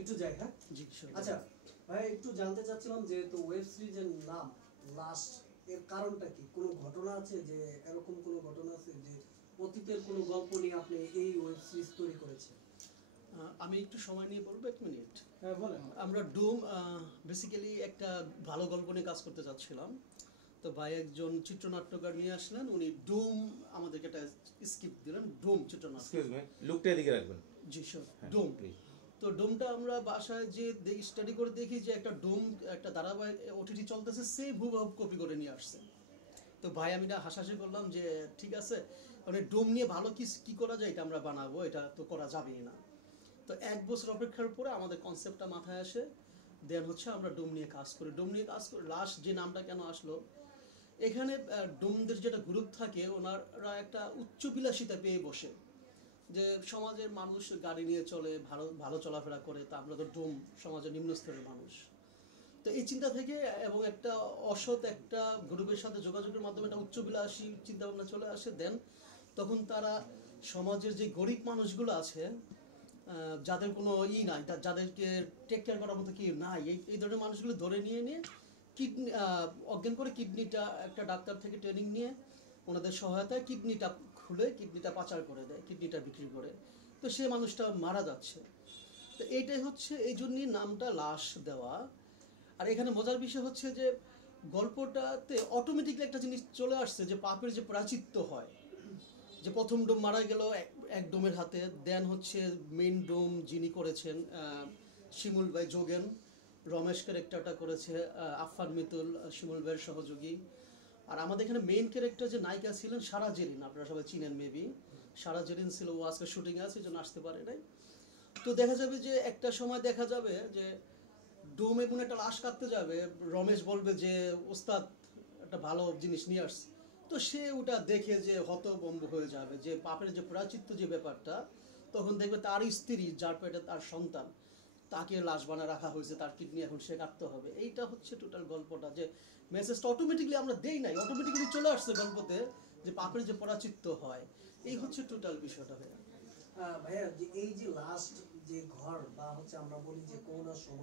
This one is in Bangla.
একটু যাই, হ্যাঁ জি স্যার। আচ্ছা ভাই, একটু জানতে চাচ্ছিলাম যেহেতু ওয়েব সিরিজের নাম লাস্ট, এর কারণটা কি? কোনো ঘটনা আছে যে, এরকম কোনো ঘটনা আছে যে অতীতের কোনো গল্প নিয়ে আপনি এই ওয়েব সিরিজ তৈরি করেছেন? আমি একটু সময় নিয়ে বলবো, 1 মিনিট। হ্যাঁ বলেন। আমরা ডুম বেসিক্যালি একটা ভালো গল্প নিয়ে কাজ করতে চাচ্ছিলাম। তো ভাই একজন চিত্রনাট্যকার নিয়ে আসলেন, উনি ডুম আমাদেরকে একটা স্ক্রিপ্ট দিলেন, ডুম চিত্রনাট্য। এক্সকিউজ মি, লুকটা এদিকে রাখবেন। জি স্যার, হ্যাঁ, ডুম। প্লিজ। তো ডোমটা আমরা বাসায় যে স্টাডি করে দেখি যে একটা ডোম, একটা ধারাবাহিক ওটিটি চলতেছে, সেই হুবহু কপি করে নিয়ে আসছে। তো ভাই আমি না হাসাহাসি করলাম যে ঠিক আছে, মানে ডোম নিয়ে ভালো কি করা যায়, এটা আমরা বানাবো, এটা তো করা যাবেই না। তো 1 বছর অপেক্ষার পরে আমাদের কনসেপ্টটা মাথায় আসে, দেন হচ্ছে আমরা ডোম নিয়ে কাজ করি। ডোম নিয়ে কাজ করে লাস্ট যে নামটা কেন আসলো, এখানে ডোমদের যেটা গ্রুপ থাকে, ওনারা একটা উচ্চবিলাসিতা পেয়ে বসে, যে সমাজের মানুষ গাড়ি নিয়ে চলে, ভালো ভালো চলাফেরা করে, তা আমরা তো ডোম সমাজের নিম্ন স্তরের মানুষ। তো এই চিন্তা থেকে এবং একটা অসৎ একটা গ্রুপের সাথে যোগাযোগের মাধ্যমে একটা উচ্চবিলাসী চিন্তা ভাবনা চলে আসে। দেন তখন তারা সমাজের যে গরিব মানুষগুলো আছে, যাদের কোনো নাই, যাদেরকে টেক কেয়ার করার মতো কি নাই, এই ধরনের মানুষগুলো ধরে নিয়ে নিয়ে কিডনি অজ্ঞান করে, কিডনিটা একটা ডাক্তার থেকে ট্রেনিং নিয়ে ওনাদের সহায়তায় কিডনিটা খুলে কিডনিটা পাচার করে দেয়, কিডনিটা বিক্রি করে। তো সে মানুষটা মারা যাচ্ছে। তো এইটাই হচ্ছে, এই জন্যই নামটা লাশ দেওয়া। আর এখানে মজার বিষয় হচ্ছে যে গল্পটাতে অটোমেটিকলি একটা জিনিস চলে আসছে, যে পাপের যে প্রায়শ্চিত্ত হয়, যে প্রথম ডোম মারা গেল এক ডোমের হাতে, দেন হচ্ছে মেইন ডোম যিনি করেছেন শিমুল ভাই যোগেন, রমেশ ক্যারেক্টারটা করেছে আফফান মিতুল, শিমুল ভাইয়ের সহযোগী। আর আমাদের এখানে মেইন ক্যারেক্টার যে নায়িকা ছিলেন সারা জেরিন, আপনারা সবাই চিনেন মেবি, সারা জেরিন ছিল, ও আজকে শুটিং আছে, এই জন্য আসতে পারে নাই। তো দেখা যাবে যে একটা সময় দেখা যাবে যে ডোম এবং একটা লাশ কাটতে যাবে, রমেশ বলবে যে ওস্তাদ একটা ভালো জিনিস নিয়ে আসছে। তো সে ওটা দেখে যে হতভম্ব হয়ে যাবে, যে পাপের যে প্রায়শ্চিত্ত যে ব্যাপারটা, তখন দেখবে তার স্ত্রী, যার পেটে তার সন্তান, তাকে লাশ বানা রাখা হয়েছে, তার কিডনি এখন সে কাটতে হবে। এইটা হচ্ছে টোটাল গল্পটা, যে মেসেজটা অটোমেটিকলি আমরা দেই নাই, অটোমেটিক্যালি চলে আসছে গল্পতে, যে পাপের যে প্রায়শ্চিত্ত হয়। এই হচ্ছে টোটাল বিষয়টা ভাইয়া। ভাইয়া, যে এই যে লাস্ট যে ঘর বা হচ্ছে আমরা বলি যে করোনার সময়